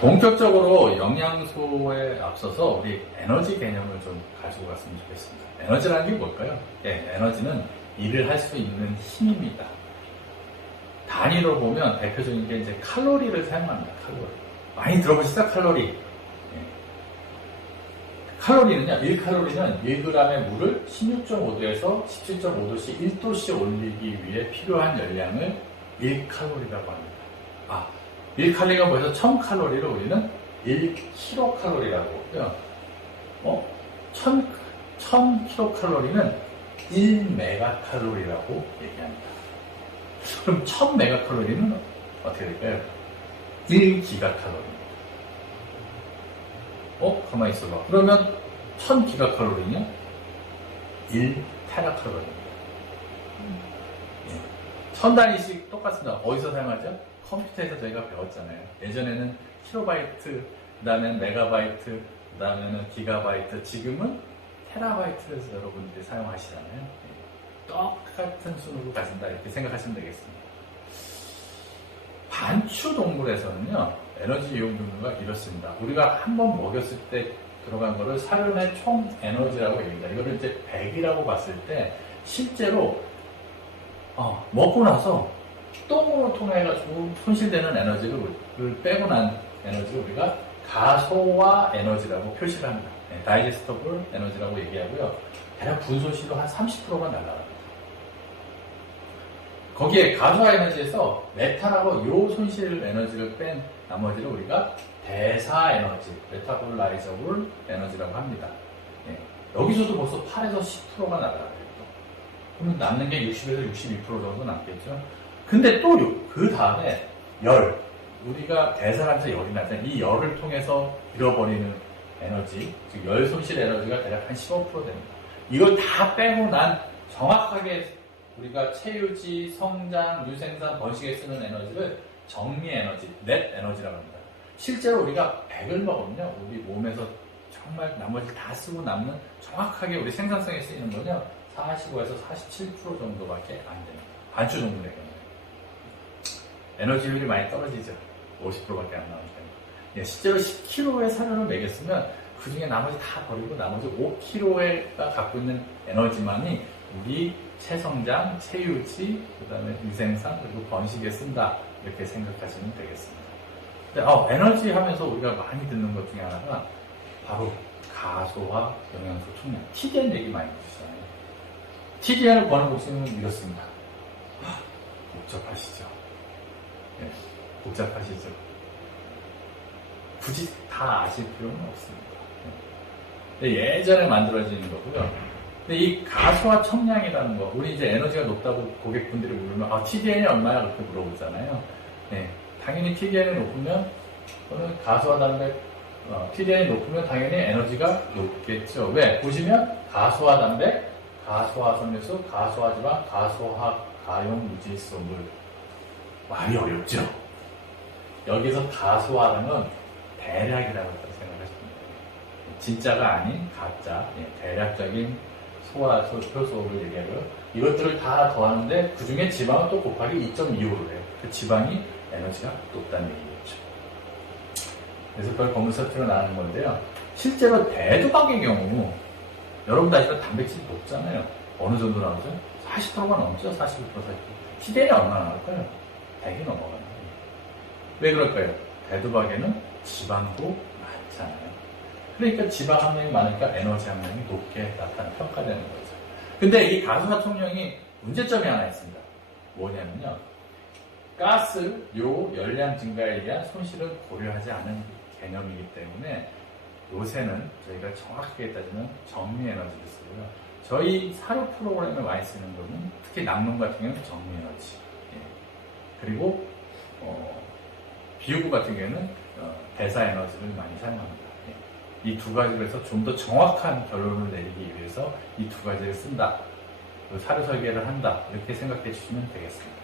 본격적으로 영양소에 앞서서 우리 에너지 개념을 좀 가지고 갔으면 좋겠습니다. 에너지라는 게 뭘까요? 예, 에너지는 일을 할 수 있는 힘입니다. 단위로 보면 대표적인 게 이제 칼로리를 사용합니다. 칼로리. 많이 들어보시죠? 칼로리. 예. 칼로리는요, 1칼로리는 1g의 물을 16.5도에서 17.5도씩 1도씩 올리기 위해 필요한 열량을 1칼로리라고 합니다. 아, 1칼로리가 뭐해서 1000칼로리를 우리는 1kcal라고 하고요. 어? 1000, 1000kcal는 1메가칼로리라고 얘기합니다. 그럼 1000메가칼로리는 어떻게 될까요? 1기가칼로리. 어? 가만히 있어봐. 그러면 1000기가칼로리는 1테라칼로리입니다. 예. 천 단위씩 똑같습니다. 어디서 사용하죠? 컴퓨터에서 저희가 배웠잖아요. 예전에는 킬로바이트, 그 다음에 메가바이트, 그 다음에는 기가바이트, 지금은 테라바이트에서 여러분들이 사용하시잖아요. 예. 똑같은 순으로 가신다 이렇게 생각하시면 되겠습니다. 반추 동물에서는요 에너지 이용 종류가 이렇습니다. 우리가 한 번 먹였을 때 들어간 거를 사료의 총 에너지라고 얘기합니다. 이거를 이제 100이라고 봤을 때 실제로 어, 먹고 나서 똥으로 통해가지고 손실되는 에너지를 빼고 난 에너지를 우리가 가소화 에너지라고 표시를 합니다. 네, 다이제스터블 에너지라고 얘기하고요. 대략 분손실로 한 30%가 날라갑니다. 거기에 가소화 에너지에서 메탄하고 요 손실 에너지를 뺀 나머지를 우리가 대사 에너지, 메타볼라이저블 에너지라고 합니다. 예, 여기서도 벌써 8에서 10%가 날아가요. 그러면 남는 게 60에서 62% 정도 남겠죠. 근데 또 그 다음에 열, 우리가 대사하면서 열이 나잖아요. 이 열을 통해서 잃어버리는 에너지, 즉 열 손실 에너지가 대략 한 15% 됩니다. 이걸 다 빼고 난 정확하게 우리가 체유지, 성장, 유생산, 번식에 쓰는 에너지를 정리 에너지, 넷 에너지라고 합니다. 실제로 우리가 100을 먹으면요, 우리 몸에서 정말 나머지 다 쓰고 남는 정확하게 우리 생산성에 쓰이는 거는요, 45에서 47% 정도밖에 안 됩니다. 반추 정도 되거든요. 에너지율이 많이 떨어지죠. 50%밖에 안 나오니까. 예, 실제로 10kg의 사료를 먹였으면 그 중에 나머지 다 버리고 나머지 5kg가 갖고 있는 에너지만이 우리 체성장, 체유지, 그 다음에 유생산, 그리고 번식에 쓴다. 이렇게 생각하시면 되겠습니다. 근데, 어, 에너지 하면서 우리가 많이 듣는 것 중에 하나가 바로 가소와 영양소 충전. TDN 얘기 많이 듣시잖아요. TDN을 구하는 복수는 이렇습니다. 하, 복잡하시죠? 네, 복잡하시죠? 굳이 다 아실 필요는 없습니다. 네. 예전에 만들어진 거고요. 근데 이 가소화 청량이라는 거, 우리 이제 에너지가 높다고 고객분들이 물으면, 아, TDN이 얼마야? 그렇게 물어보잖아요. 네. 당연히 TDN이 높으면, 가소화 담배, 어, TDN이 높으면 당연히 에너지가 높겠죠. 왜? 보시면, 가소화 담배, 가소화 섬유수, 가소화 지방, 가소화 가용 무질소 물. 말이 어렵죠? 여기서 가소화라는 건 대략이라고 생각하시면 돼요. 진짜가 아닌 가짜, 예, 대략적인 소화, 소, 효소를 얘기하고요. 이것들을 다 더하는데 그 중에 지방은 또 곱하기 2.25로 해요. 그 지방이 에너지가 높다는 얘기겠죠. 그래서 그걸 검은서트로 나누는 건데요. 실제로 대두박의 경우 여러분도 아시면 단백질이 높잖아요. 어느 정도 나오죠? 40%가 넘죠? 41% 40%. 시대에 얼마나 나올까요? 100이 넘어가요. 왜 그럴까요? 대두박에는 지방도 많잖아요. 그러니까 지방 함량이 많으니까 에너지 함량이 높게 나타나 평가되는 거죠. 근데 이 가수화 총량이 문제점이 하나 있습니다. 뭐냐면요. 가스 요 열량 증가에 대한 손실을 고려하지 않은 개념이기 때문에 요새는 저희가 정확하게 따지면 정리 에너지를 쓰고요. 저희 사료 프로그램에 많이 쓰는 거는 특히 낙농 같은 경우는 정리 에너지. 예. 그리고 어, 비유구 같은 경우는 어, 대사 에너지를 많이 사용합니다. 예. 이두 가지를 해서 좀 더 정확한 결론을 내리기 위해서 이 두 가지를 쓴다. 사료 설계를 한다. 이렇게 생각해 주시면 되겠습니다.